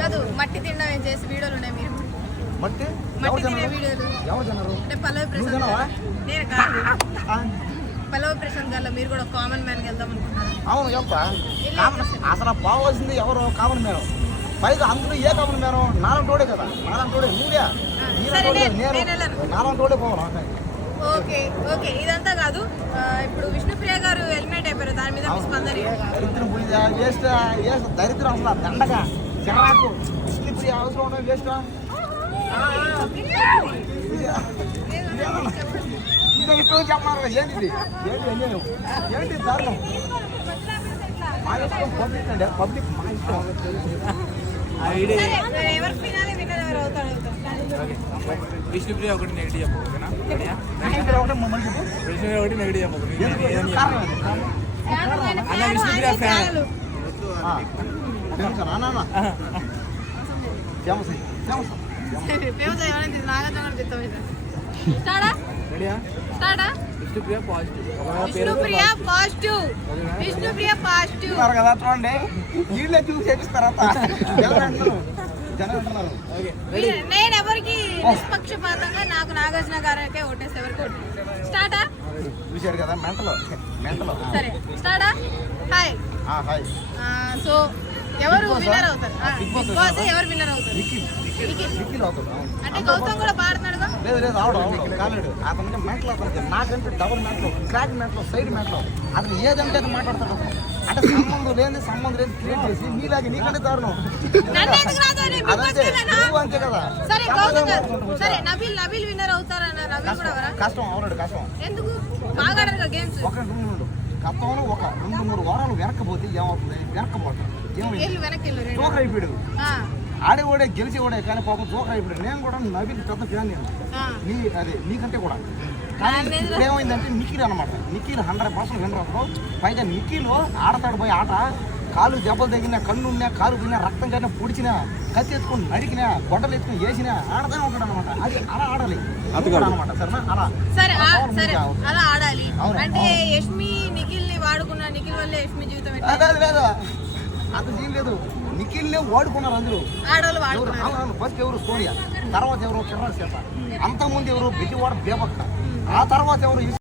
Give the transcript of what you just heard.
కాదు మట్టి తినడం ఏం చేసి వీడియోలు ఉన్నాయి మీరు మట్టి తినే వీడియోలు ఎవరు జనరు అంటే పల్లవి ప్రశాంత్ నేను కాదు పల్లవి ప్రశాంత్ గారు మీరు కూడా కామన్ మ్యాన్ కి వెళ్దాం అనుకుంటున్నారా? అవును అసలు పోవాల్సింది ఎవరు కామన్ మ్యాన్ పైగా అందులో ఏ కామన్ మ్యాన్ నాలంటోడే కదా నాలంటోడే నువ్వే నాలంటోడే పోవాలి. ఓకే ఓకే ఇదంతా కాదు ఇప్పుడు విష్ణుప్రియ గారు హెల్మెట్ అయిపోయారు దాని మీద స్పందన దరిద్రం పోయిందా వేస్ట్ దరిద్రం అసలు దండగా చిరాకు విష్ణుప్రియ అవసరం ఉండదు వేస్ట్ చెప్పాలి ఏంటి ఏంటి దారుణం మా ఇష్టం పబ్లిక్ అండి పబ్లిక్ మా ఇష్టం విష్ణుప్రియ ఒకటి నెగిటివ్ చెప్పు ఓకేనా? విష్ణుప్రియ ఒకటి నెగిటివ్ చెప్పు అన్న విష్ణుప్రియ ఫ్యాన్ కదా చూడండి వీళ్ళే చూసి చేపిస్తారా నేను ఎవరికి నిష్పక్షపాతంగా నాకు నాగార్జున గారికి ఓటేస్తే ఎవరికి స్టార్టా చూశాడు కదా మెంటల్ సరే స్టార్టా హాయ్ సో ఎవరు విన్నర్ అవుతారు బిగ్ బాస్ ఎవరు విన్నర్ అవుతారు నిఖిల్ అవుతాడు అంటే గౌతమ్ కూడా పాడుతున్నాడుగా లేదు కాలేడు అతనికి మెంటల్ అవుతుంది నాకంటే double mental crack mental side mental అతను ఏదంటే అది మాట్లాడతాడు అంటే సంబంధం లేని క్రియేట్ చేసి నీలాగే నీకంటే దారుణం అంతే కదా సరే నబీల్ విన్నర్ అవుతారన్న నబీల్ కూడా కష్టం అవునాడు కష్టం ఎందుకు బాగా ఆడరు గేమ్స్ ఒక గతంలో ఒక 2-3 వారాలు వెనక్కపోతే ఏమవుతుంది వెనక్కపోతాడు జోకర్ అయిపోయాడు ఆడేవాడే గెలిచేవాడే కానీ పాపం జోకర్ అయిపోయాడు నేను కూడా నవీన్ పెద్ద ఫ్యాన్ నేను నీకంటే కూడా కానీ ఇప్పుడు ఏమైందంటే నిఖిల్ అనమాట నిఖిల్ 100% విన్నర్ అవుతాడు పైగా నిఖిల్ ఆడతాడు పోయి ఆట కాలు దెబ్బలు తగినా కన్ను ఉన్నా కాలు పోయినా రక్తం కన్నా పొడిచినా కత్తి ఎత్తుకొని నడికినా గొడ్డలు ఎత్తుకొని వేసినా ఆడతానే ఉంటాడు అనమాట అది అలా ఆడాలి అనమాట సరేనా అలా ఆడాలి అంటే యష్మి నిఖిల్ ని వాడుకున్న నిఖిల్ వల్ల యష్మి జీవితం లేదు అంత జీవిలేదు నిఖిల్నే వాడుకున్నారు అందరూ ఫస్ట్ ఎవరు సోనియా తర్వాత ఎవరు కిరణ్ చేత అంతకుముందు ఎవరు బిజీవాడ బేబక్క ఆ తర్వాత ఎవరు